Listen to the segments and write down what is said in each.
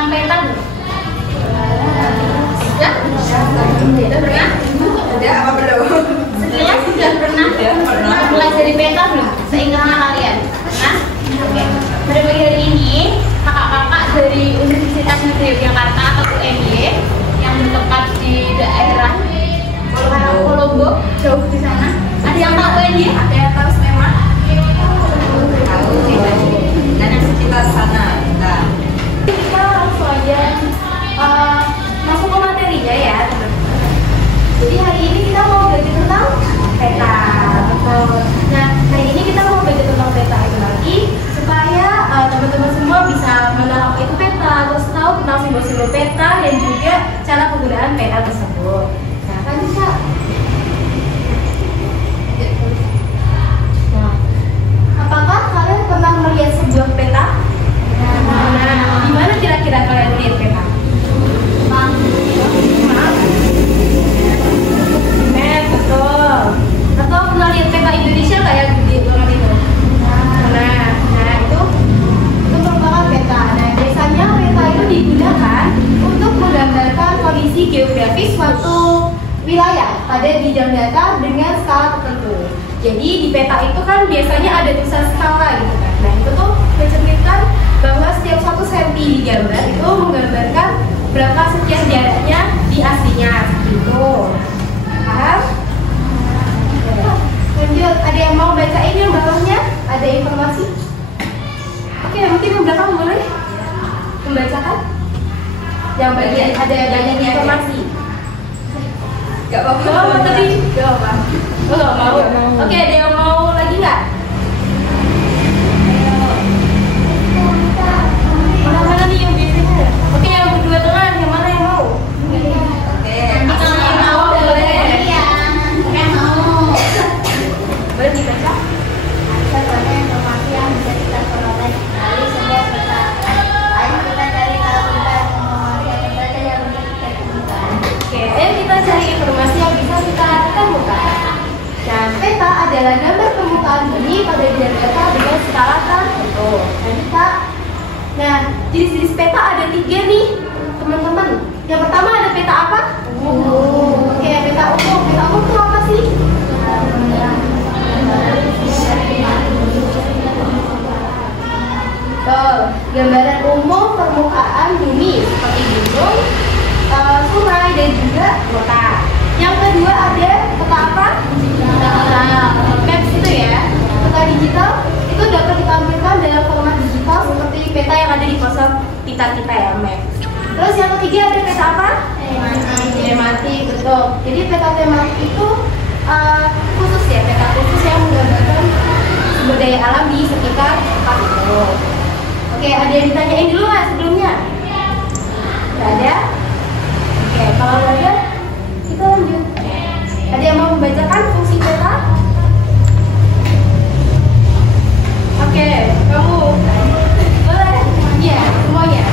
tentang peta belum? Sudah? Sudah pernah? Sudah apa belum? Sebenarnya sudah pernah mempelajari peta belum? Seingatnya kalian? Pernah? Oke. Pada pagi hari ini, kakak-kakak dari Universitas Negeri Yogyakarta atau UNY yang bertempat di daerah Kolombo, jauh di sana. Ada yang tahu UNY? Ada yang tahu memang? Tahu tidak? Dan yang sekitar sana. Nah, Kita langsung aja masuk ke materinya ya. Jadi hari ini kita mau belajar tentang peta. Betul. Nah, hari ini kita mau belajar tentang peta itu lagi supaya teman-teman semua bisa mengenal apa itu peta, terus tahu tentang simbol-simbol peta dan juga cara penggunaan peta tersebut. Nah, kan bisa. Nah, apakah kalian pernah melihat sebuah peta? Nah, di mana kira-kira kalian melihat peta? Betul. Atau pernah lihat peta Indonesia nggak ya gede banget itu? Nah itu merupakan peta. Nah biasanya peta itu digunakan untuk menggambarkan kondisi geografis suatu wilayah pada bidang data dengan skala tertentu. Jadi di peta itu kan biasanya ada tulisan skala gitu kan. Nah itu tuh mencerminkan bahwa setiap 1 cm di gambar itu menggambarkan berapa sekian jaraknya di aslinya gitu. Paham? Lanjut, ada yang mau bacain yang bawahnya? Ada informasi? Oke, mungkin yang belakang boleh membacakan? Yang bagian ada banyak informasi. gak apa-apa. Gak apa tadi? Gak apa. Oh, gak mau. Oke, ada yang mau lagi nggak? Mana nih yang biasanya? Oke, yang berdua tengah, yang mana yang mau? Oke. Kalau yang mau boleh. Yang mau. Boleh dibaca? Ada banyak informasi yang bisa kita peroleh dari sebuah peta. Ayo kita cari tahu tentang informasi apa saja yang bisa kita temukan. Oke, ayo kita cari informasi yang bisa kita temukan. Nah, peta adalah gambar permukaan bumi pada bidang data dengan skala tertentu. Nah, jenis-jenis peta ada 3 nih, teman-teman. Yang pertama ada peta apa? Oke, peta umum. Peta umum itu apa sih? Betul, gambaran umum permukaan bumi seperti gunung, sungai dan juga kota. Yang kedua ada peta apa? Maps itu ya. Peta digital itu dapat ditampilkan dalam format digital seperti peta yang ada di ponsel kita ya, Maps. Terus yang ketiga ada peta apa? Tematik, betul. Jadi peta tematik itu khusus ya, peta khusus yang menggambarkan sumber daya alam di sekitar tempat itu. Oke, ada yang ditanyain dulu nggak sebelumnya? Nggak ada? Oke, kalau nggak ada, kita lanjut. Ada yang mau membacakan fungsi peta? Oke, kamu boleh? Iya, semuanya.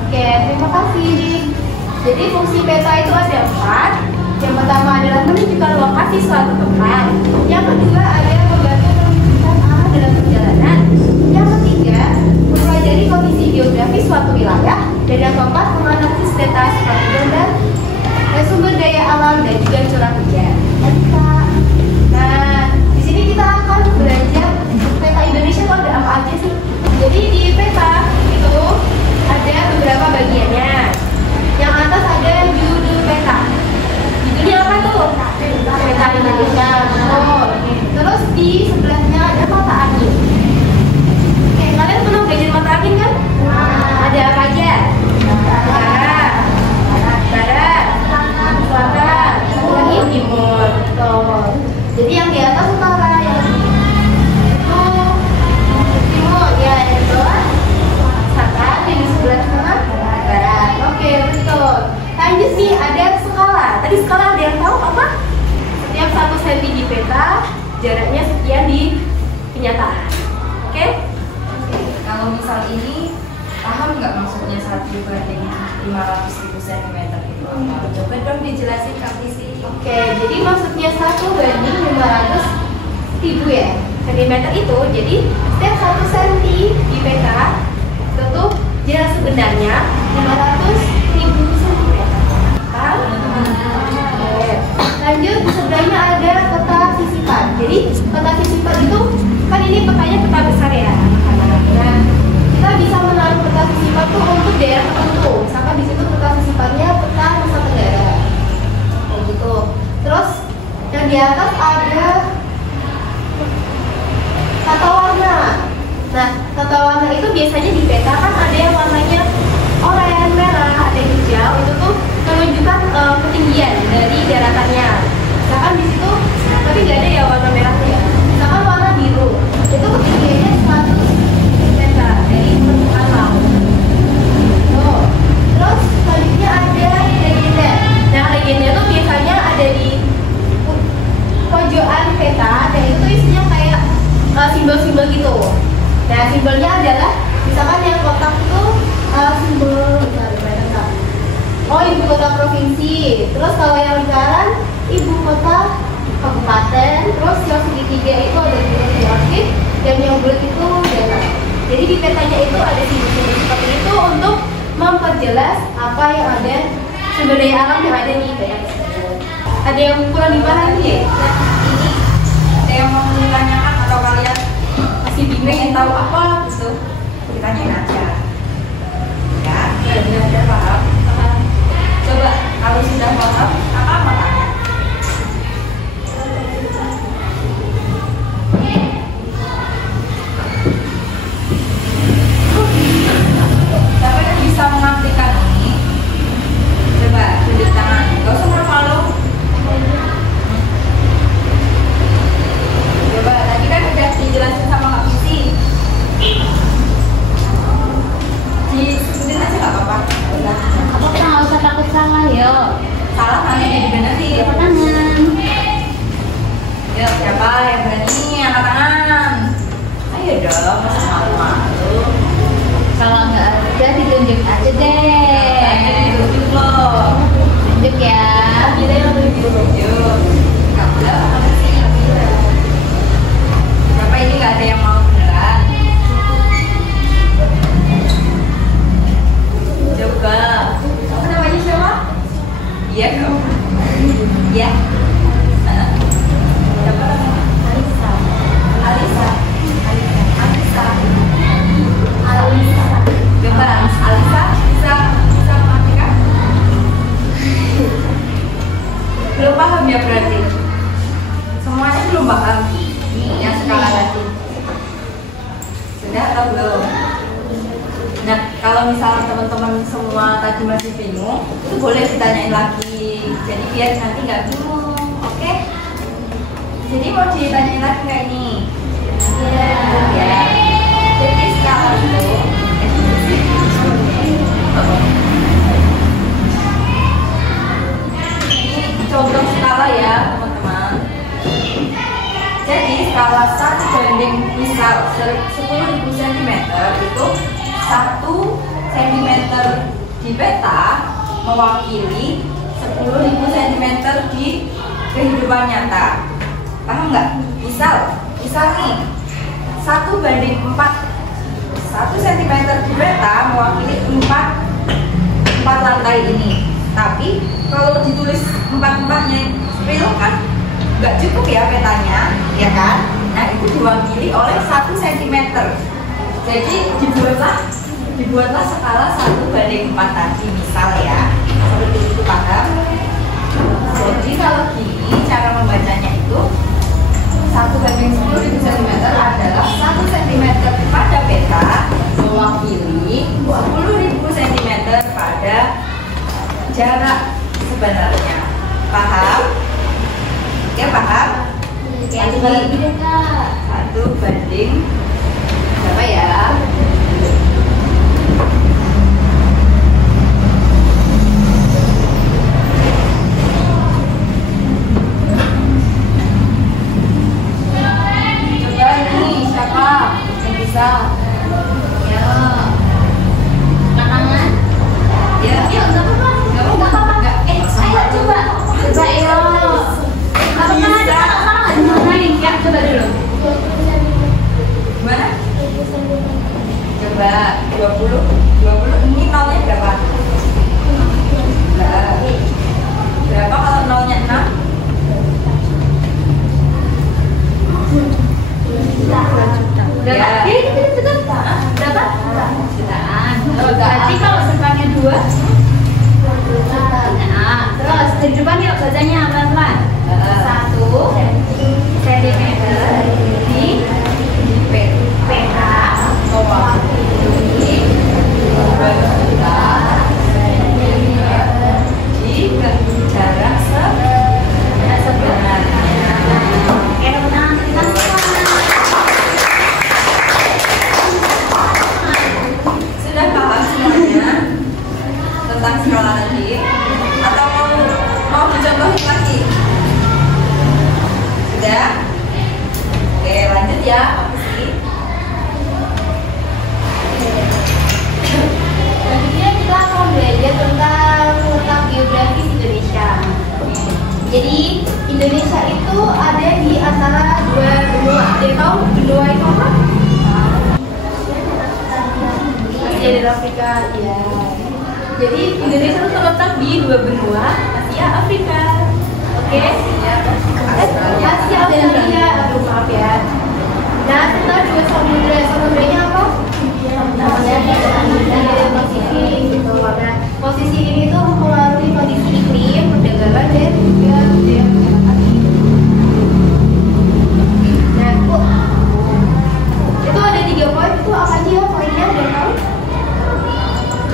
Oke, terima kasih. Jadi fungsi peta itu ada 4. Yang pertama adalah menunjukkan lokasi suatu tempat. Yang kedua ada membantu menunjukkan arah dalam perjalanan. Yang ketiga mempelajari kondisi geografis suatu wilayah. Dan yang keempat menganalisis data seperti gambar, sumber daya alam dan juga curah hujan. Nah, di sini kita akan belajar peta Indonesia itu ada apa aja sih? Jadi di peta itu ada beberapa bagiannya. Yang atas ada judul peta. Judulnya apa tuh? Peta Indonesia. kalau misal ini paham nggak maksudnya 1/500.000 cm itu apa? Coba dong dijelasin Kak Sisi. Oke, jadi maksudnya 1/500.000 ya centimeter itu, jadi setiap 1 cm di peta itu tuh jarak sebenarnya 500.000 cm. Paham? Oke. Lanjut, di sebelahnya ada peta sisipan. Jadi peta sisipan itu kan ini petanya peta besar ya. Nah, kita bisa menaruh peta sisipan tuh untuk daerah tertentu. Misalkan di situ peta sisipannya peta Nusa Tenggara. Kayak gitu. Terus yang di atas ada tata warna. Nah, tata warna itu biasanya di peta kan ada yang warnanya oranye, merah, ada hijau. Itu tuh menunjukkan ketinggian dari daratannya. Misalkan di situ, tapi nggak ada ya warna merahnya. Misalkan warna biru, itu ketinggiannya 100 meter dari permukaan laut. Tuh. Terus selanjutnya ada legenda. Nah, legenda tuh biasanya ada di pojokan peta, dan itu tuh isinya kayak simbol-simbol gitu. Nah, simbolnya adalah misalkan yang kotak itu simbol ibu kota provinsi. Terus kalau yang lingkaran ibu kota kabupaten. Terus yang segitiga itu ada gunung aktif, dan yang bulat itu danau. Jadi di petanya itu ada simbol-simbol seperti itu untuk memperjelas apa yang ada, sumber daya alam yang ada di peta tersebut. Ada yang kurang dipahami ya? Ini ada yang mau ditanyakan atau kalian masih bingung yang tahu apa gitu? Ditanyain aja. Ya, benar-benar paham. Coba kalau sudah paham, apa tanya? Siapa yang bisa mengartikan ini? Coba tulis tangan. Gak usah malu. Coba tadi kan udah dijelasin sama Kak Visi. Disebutin aja nggak apa-apa. Aku kan nggak usah takut salah ya. Salah nanti dibenerin. Siapa tangan? Ya, siapa yang berani angkat tangan? Ayo dong, masa malu-malu. Kalau nggak ada ditunjuk aja deh. Tunjuk loh. Tunjuk ya. Kita yang tunjuk. Tunjuk. Nggak boleh apa sih? Kenapa ini nggak ada yang mau beneran? Coba. Apa namanya siapa? Iya dong. Iya. Siapa namanya? Alisa. Alisa. Alisa. Alisa. Coba Alisa bisa mengartikan? Belum paham ya berarti? Semuanya belum paham yang skala tadi? Sudah atau belum? Nah, kalau misalnya teman-teman semua tadi masih bingung, itu boleh ditanyain lagi. Jadi biar nanti nggak bingung, oke? Jadi mau ditanyain lagi nggak ini? Ya. Jadi skala itu ini contoh skala ya teman-teman. Jadi skala 1 misal 10.000 cm itu 1 cm di peta mewakili 10.000 cm di kehidupan nyata. Paham nggak? Misal nih 1/4 1 cm di peta mewakili 4 lantai ini. Tapi kalau ditulis 4-4-nya real kan nggak cukup ya petanya, ya kan? Nah, itu diwakili oleh 1 cm. Jadi dibuatlah skala 1/4 tadi misal ya. Seperti itu, paham? Jadi kalau gini cara membacanya itu 1/10.000 cm adalah 1 cm pada peta mewakili 10.000 cm pada jarak sebenarnya. Paham? Ya, paham? Satu lagi deh kak. 1/, berapa ya? Coba ini siapa yang bisa? Ya. Tangan. Ya, Yuk, nggak apa-apa. nggak apa-apa. Nggak apa-apa. Nggak. Ayo coba. Coba yuk. Nggak apa-apa, main. Ya, coba dulu. Gimana? Coba 20. Ini nolnya berapa? Berapa kalau nolnya 6? Berapa? Ya. Ini betul. Berapa? Jutaan. Berarti kalau setelahnya 2. Nah, terus dari depan yuk bacanya pelan-pelan. 1 sentimeter di perak di Jarak sebenarnya. Oke, tepuk tangan kita semua. Sudah paham semuanya tentang skala tadi? Atau mau dicontohin lagi? Sudah? Oke, lanjut ya. Selanjutnya kita akan belajar tentang geografis Indonesia. Jadi Indonesia itu ada di antara 2 benua. Ada yang tahu benua itu apa? Asia dan Afrika. Ya. Jadi Indonesia itu terletak di 2 benua, Asia Afrika. Oke? Asia Australia. Aduh maaf ya. Nah, setelah 2 samudranya apa? Posisi ini tuh mempengaruhi kondisi iklim, perdagangan dan juga budaya masyarakat. Nah, Bu, itu ada 3 poin. Itu apa aja ya poinnya? Ada yang tahu?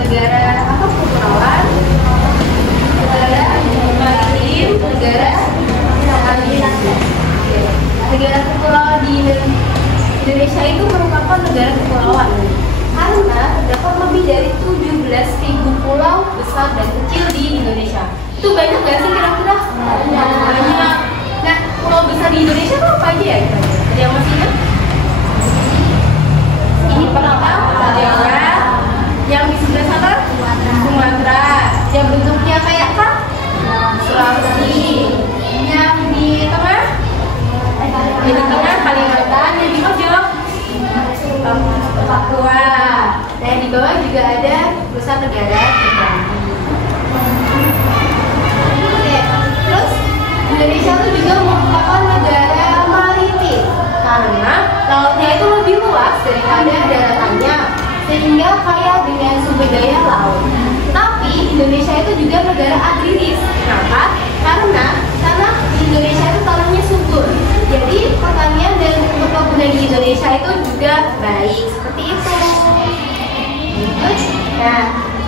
Negara apa? Kepulauan, negara maritim, negara negara kepulauan di Indonesia itu merupakan negara kepulauan karena terdapat lebih dari 17.000 pulau besar dan kecil di Indonesia. Itu banyak nggak sih kira-kira? Banyak. Nah, pulau besar di Indonesia itu apa aja ya? Ada yang masih ingat? Ini pertama Jawa, yang di sebelah sana Sumatera, yang bentuknya kayak apa? Sulawesi, yang di tengah Kalimantan, yang di pojok Papua, dan di bawah juga ada Nusa Tenggara Bali. Oke, terus Indonesia itu juga merupakan negara maritim karena lautnya itu lebih luas daripada daratannya, sehingga kaya dengan sumber daya laut. Tapi Indonesia itu juga negara agraris. Kenapa? Karena di Indonesia itu tanahnya subur. Jadi pertanian dan perkebunan di Indonesia itu juga baik. Seperti itu. Nah,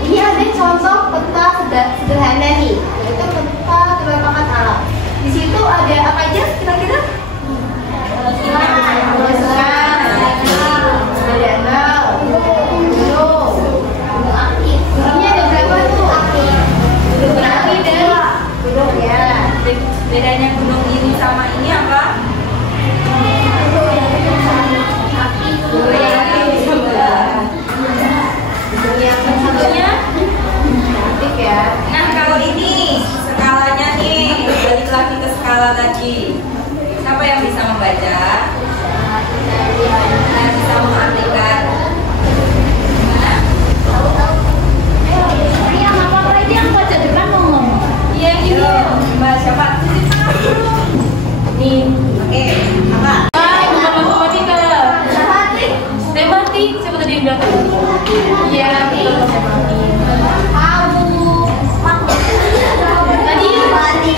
ini ada contoh peta sederhana nih, yaitu peta keretakan alam. Di situ ada apa aja kira-kira? Ada sungai, ada danau, gunung, aktif. Ini ada berapa tuh aktif? Gunung berapi dan gunung ya. Bedanya gunung ini sama ini apa? Yang satunya aktif ya. Nah, kalau ini skalanya nih, balik lagi ke skala tadi. Siapa yang bisa membaca? Yang bisa mengartikan? Gimana? Ini yang apa aja yang baca depan ngomong. Iya, gitu. Mbak siapa? Nih. Oke, apa? Hai, bukan matematika. Tematik. Siapa tadi yang bilang? Iya, tematik. Tadi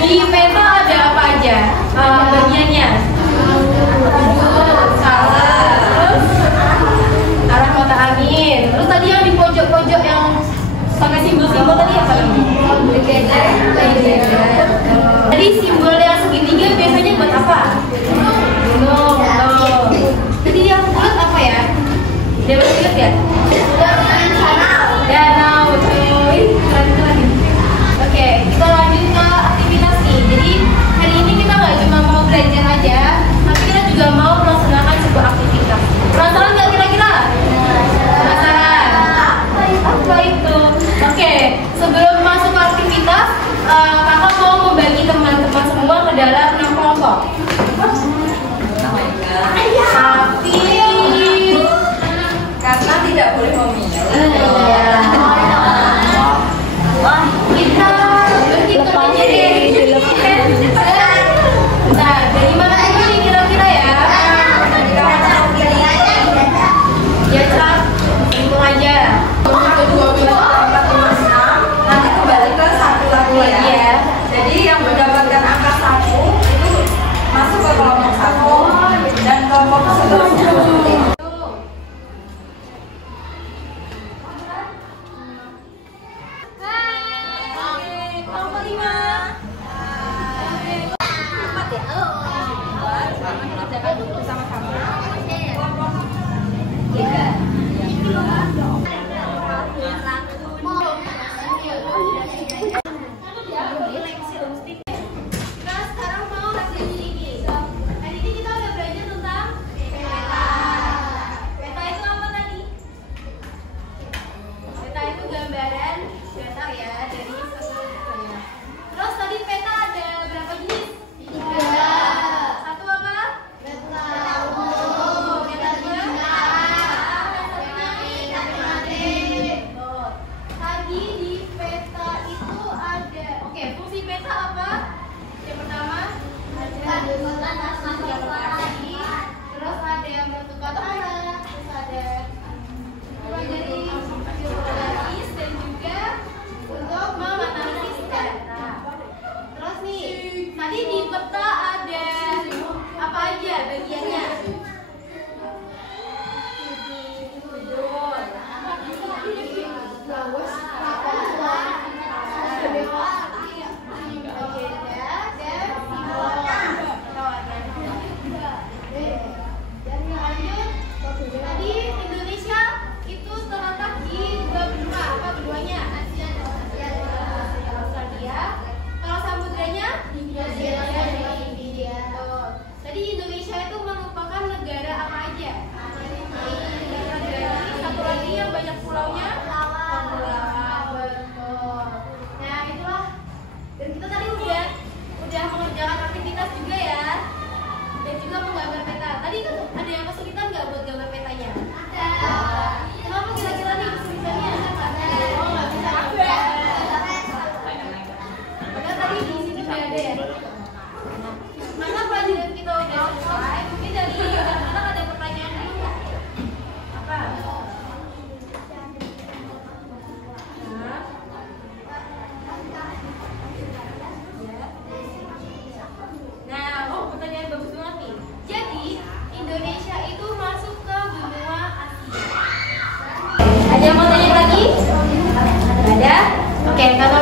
di peta ada apa aja? Bagiannya. Salah. Terus arah mata angin. Terus tadi yang di pojok-pojok yang pakai simbol-simbol tadi apa namanya? Tadi simbol yang segitiga biasanya buat apa? Gunung. Tadi yang bulat apa ya? Dia masih ingat ya? Danau. Cuy, keren-keren. Oke, kita lanjut ke aktivitas nih. Jadi hari ini kita nggak cuma mau belajar aja, tapi kita juga mau melaksanakan sebuah aktivitas. Penasaran nggak kira-kira? tidak boleh memilih. Wah, kita jadi. Nah, dari mana aja nih kira-kira ya? Ya, Cak. Hitung aja. 1, 2, 3, 4, 5, 6. Nanti kembali ke 1 lagi ya. Jadi yang mendapatkan angka 1 itu masuk ke kelompok 1 dan kelompok seterusnya. Kelompok 5. Bersama kamu. Nah, sekarang mau hasil ini. Tadi kita udah belajar tentang peta. Peta itu apa tadi? Peta itu gambaran datar ya dari satu daerah. Terus tadi peta ada berapa jenis? 3. Satu apa? Peta umum. Peta kedua? Tadi di peta itu ada. Oke, fungsi peta apa? Yang pertama ada lokasi, terus ada yang menentukan arah, terus ada mempelajari geografis dan juga untuk menganalisis data. Terus nih, tadi di peta ada apa aja bagiannya? Tadi Indonesia itu terletak di dua benua, apa keduanya? Australia. Kalau samudranya? India. Tadi Indonesia itu merupakan negara apa aja? Negara satu lagi yang banyak pulaunya? Betul. Nah itulah. Dan kita tadi udah mengerjakan aktivitas juga ya. Dan juga menggambar peta. Tadi kan ada yang kesulitan nggak buat gambar petanya? Ada. Kenapa kira-kira nih kesulitannya? Oh, nggak bisa gambar. Padahal tadi di sini nggak ada ya. Mana pelajaran kita udah selesai? Mungkin dari anak-anak ada pertanyaan dulu nggak? Apa? Nah, pertanyaan bagus banget nih. Jadi, Indonesia itu masuk ke benua Asia. Ada yang mau tanya lagi? Ada? Oke, kalau